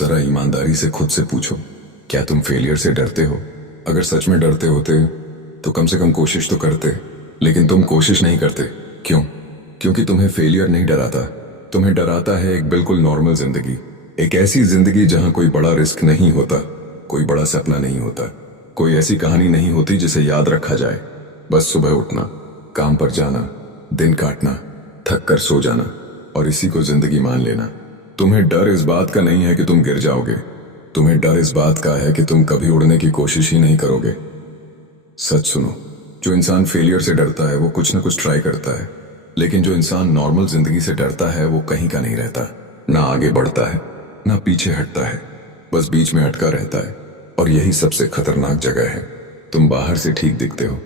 जरा ईमानदारी से खुद से पूछो, क्या तुम फेलियर से डरते हो? अगर सच में डरते होते तो कम से कम कोशिश तो करते। लेकिन तुम कोशिश नहीं करते। क्यों? क्योंकि तुम्हें फेलियर नहीं डराता। तुम्हें डराता है एक बिल्कुल नॉर्मल जिंदगी। एक ऐसी जिंदगी जहां कोई बड़ा रिस्क नहीं होता, कोई बड़ा सपना नहीं होता, कोई ऐसी कहानी नहीं होती जिसे याद रखा जाए। बस सुबह उठना, काम पर जाना, दिन काटना, थक कर सो जाना और इसी को जिंदगी मान लेना। तुम्हें डर इस बात का नहीं है कि तुम गिर जाओगे। तुम्हें डर इस बात का है कि तुम कभी उड़ने की कोशिश ही नहीं करोगे। सच सुनो, जो इंसान फेलियर से डरता है वो कुछ ना कुछ ट्राई करता है, लेकिन जो इंसान नॉर्मल जिंदगी से डरता है वो कहीं का नहीं रहता। ना आगे बढ़ता है, ना पीछे हटता है, बस बीच में अटका रहता है। और यही सबसे खतरनाक जगह है। तुम बाहर से ठीक दिखते हो,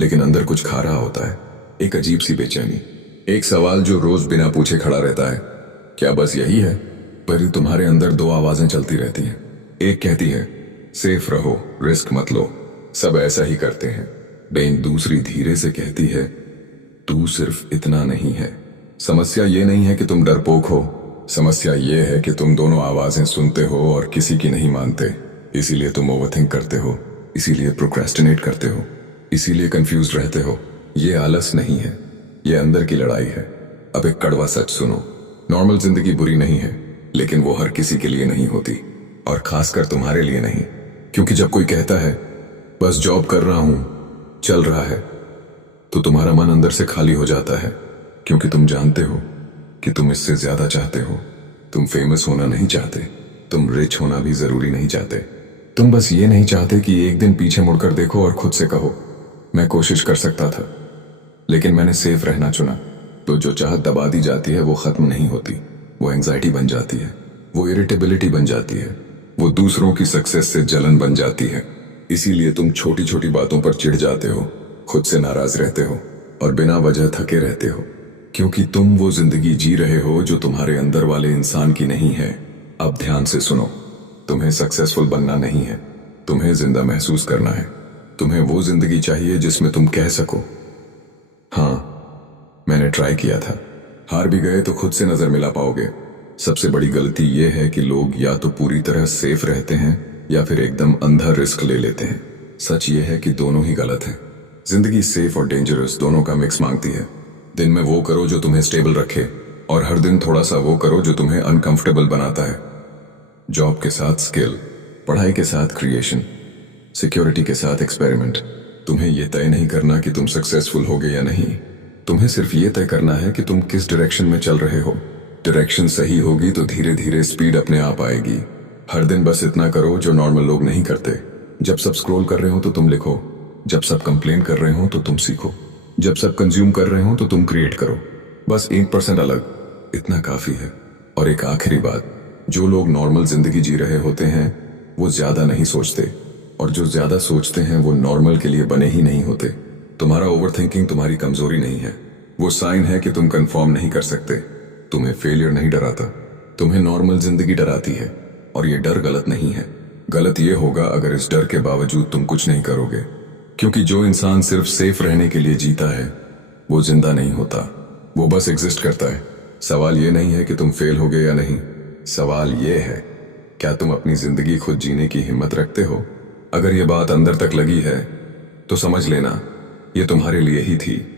लेकिन अंदर कुछ खा रहा होता है। एक अजीब सी बेचैनी, एक सवाल जो रोज बिना पूछे खड़ा रहता है, क्या बस यही है? पर तुम्हारे अंदर दो आवाजें चलती रहती हैं। एक कहती है सेफ रहो, रिस्क मत लो, सब ऐसा ही करते हैं। लेकिन दूसरी धीरे से कहती है तू सिर्फ इतना नहीं है। समस्या ये नहीं है कि तुम डरपोक हो, समस्या ये है कि तुम दोनों आवाजें सुनते हो और किसी की नहीं मानते। इसीलिए तुम ओवरथिंक करते हो, इसीलिए प्रोक्रेस्टिनेट करते हो, इसीलिए कंफ्यूज रहते हो। ये आलस नहीं है, ये अंदर की लड़ाई है। अब एक कड़वा सच सुनो, नॉर्मल जिंदगी बुरी नहीं है, लेकिन वो हर किसी के लिए नहीं होती, और खासकर तुम्हारे लिए नहीं। क्योंकि जब कोई कहता है बस जॉब कर रहा हूं, चल रहा है, तो तुम्हारा मन अंदर से खाली हो जाता है। क्योंकि तुम जानते हो कि तुम इससे ज्यादा चाहते हो। तुम फेमस होना नहीं चाहते, तुम रिच होना भी जरूरी नहीं चाहते। तुम बस ये नहीं चाहते कि एक दिन पीछे मुड़कर देखो और खुद से कहो मैं कोशिश कर सकता था, लेकिन मैंने सेफ रहना चुना। तो जो चाहत दबा दी जाती है वो खत्म नहीं होती, वो एंजाइटी बन जाती है, वो इरिटेबिलिटी बन जाती है, वो दूसरों की सक्सेस से जलन बन जाती है। इसीलिए तुम छोटी छोटी बातों पर चिढ़ जाते हो, खुद से नाराज रहते हो और बिना वजह थके रहते हो। क्योंकि तुम वो जिंदगी जी रहे हो जो तुम्हारे अंदर वाले इंसान की नहीं है। अब ध्यान से सुनो, तुम्हें सक्सेसफुल बनना नहीं है, तुम्हें जिंदा महसूस करना है। तुम्हें वो जिंदगी चाहिए जिसमें तुम कह सको हाँ मैंने ट्राई किया था। हार भी गए तो खुद से नजर मिला पाओगे। सबसे बड़ी गलती यह है कि लोग या तो पूरी तरह सेफ रहते हैं या फिर एकदम अंधा रिस्क ले लेते हैं। सच ये है कि दोनों ही गलत है। जिंदगी सेफ और डेंजरस दोनों का मिक्स मांगती है। दिन में वो करो जो तुम्हें स्टेबल रखे, और हर दिन थोड़ा सा वो करो जो तुम्हें अनकंफर्टेबल बनाता है। जॉब के साथ स्किल, पढ़ाई के साथ क्रिएशन, सिक्योरिटी के साथ एक्सपेरिमेंट। तुम्हें यह तय नहीं करना कि तुम सक्सेसफुल होगे या नहीं, तुम्हें सिर्फ ये तय करना है कि तुम किस डायरेक्शन में चल रहे हो। डायरेक्शन सही होगी तो धीरे धीरे स्पीड अपने आप आएगी। हर दिन बस इतना करो जो नॉर्मल लोग नहीं करते। जब सब स्क्रॉल कर रहे हो तो तुम लिखो, जब सब कंप्लेन कर रहे हो तो तुम सीखो, जब सब कंज्यूम कर रहे हो तो तुम क्रिएट करो। बस 1% अलग, इतना काफी है। और एक आखिरी बात, जो लोग नॉर्मल जिंदगी जी रहे होते हैं वो ज्यादा नहीं सोचते, और जो ज्यादा सोचते हैं वो नॉर्मल के लिए बने ही नहीं होते। तुम्हारा ओवरथिंकिंग तुम्हारी कमजोरी नहीं है, वो साइन है कि तुम कंफर्म नहीं कर सकते। तुम्हें फेलियर नहीं डराता, तुम्हें नॉर्मल जिंदगी डराती है। और ये डर गलत नहीं है। गलत ये होगा अगर इस डर के बावजूद तुम कुछ नहीं करोगे। क्योंकि जो इंसान सिर्फ सेफ रहने के लिए जीता है वो जिंदा नहीं होता, वो बस एग्जिस्ट करता है। सवाल ये नहीं है कि तुम फेल होगे या नहीं, सवाल ये है क्या तुम अपनी जिंदगी खुद जीने की हिम्मत रखते हो। अगर ये बात अंदर तक लगी है तो समझ लेना ये तुम्हारे लिए ही थी।